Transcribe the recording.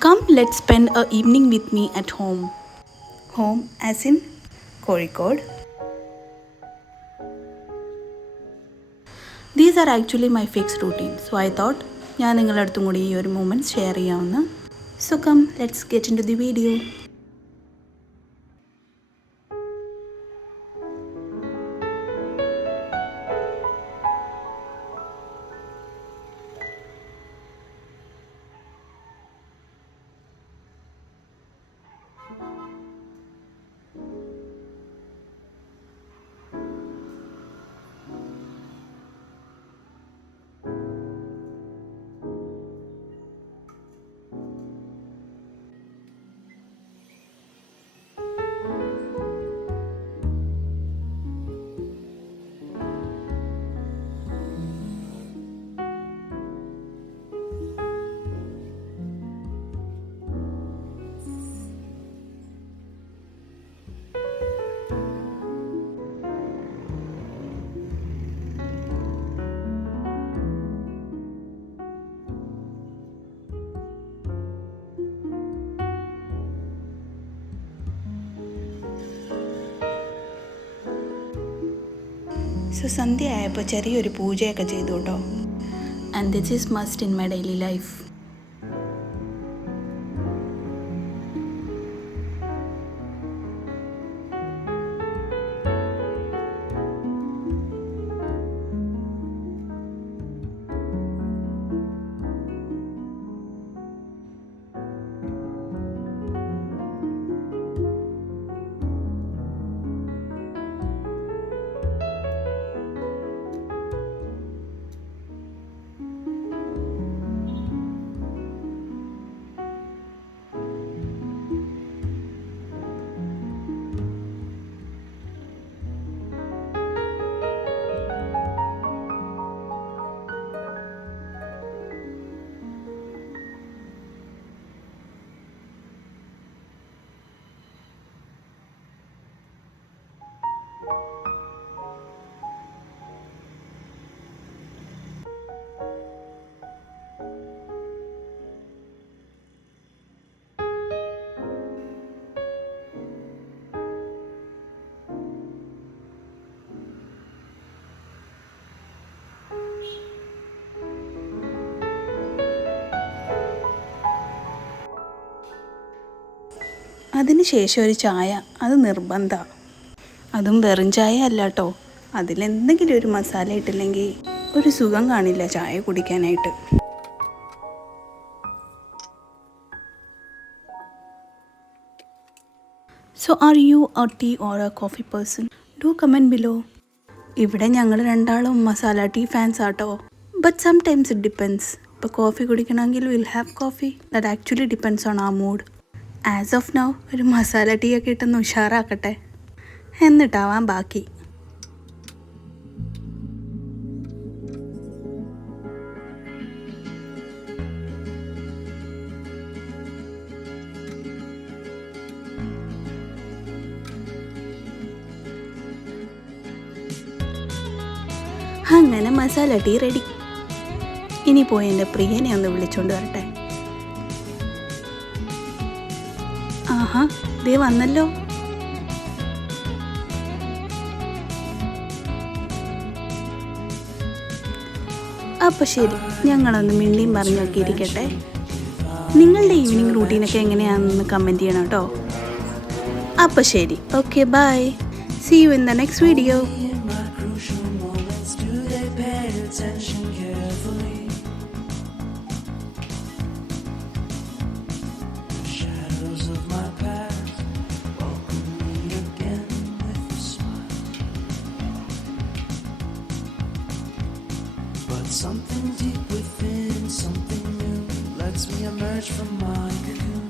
Come, let's spend a evening with me at home. Home as in Kozhikode. These are actually my fixed routine. So I thought ഞാൻ നിങ്ങളുടെ അടുത്തും കൂടി ഈ ഒരു moments share ചെയ്യാവുന്ന. So come, let's get into the video. So സന്ധ്യ ആയപ്പോൾ ചെറിയൊരു പൂജയൊക്കെ ചെയ്തു കേട്ടോ. And this is must in my daily life. അതിനുശേഷം ഒരു ചായ, അത് നിർബന്ധമാണ്. അതും വെറും ചായ അല്ല കേട്ടോ, അതിലെന്തെങ്കിലും ഒരു മസാല ഇട്ടില്ലെങ്കിൽ ഒരു സുഖം കാണില്ല ചായ കുടിക്കാനായിട്ട്. So are you a tea or a coffee person? Do comment below. ഇവിടെ ഞങ്ങൾ രണ്ടാളും മസാല ടീ ഫാൻസ് ആട്ടോ. But sometimes it depends. ഇപ്പോൾ കോഫി കുടിക്കണമെങ്കിൽ will have coffee. That actually depends on ആ മൂഡ്. ആസ് ഓഫ് നൗ ഒരു മസാല ടീ ഒക്കെ ഇട്ടൊന്ന് ഉഷാറാക്കട്ടെ, എന്നിട്ടാവാം ബാക്കി. അങ്ങനെ മസാല ടീ റെഡി. ഇനി പോയി എൻ്റെ പ്രിയനെ ഒന്ന് വിളിച്ചോണ്ട് വരട്ടെ. ആഹാ, ദേ വന്നല്ലോ. അപ്പോൾ ശരി, ഞങ്ങളൊന്ന് മിണ്ടിയും പറഞ്ഞൊക്കെ ഇരിക്കട്ടെ. നിങ്ങളുടെ ഈവനിങ് റൂട്ടീനൊക്കെ എങ്ങനെയാണെന്ന് കമൻറ്റ് ചെയ്യണം കേട്ടോ. അപ്പോൾ ശരി, okay, bye. See you in the next video. Something deep within, something new lets me emerge from my cocoon.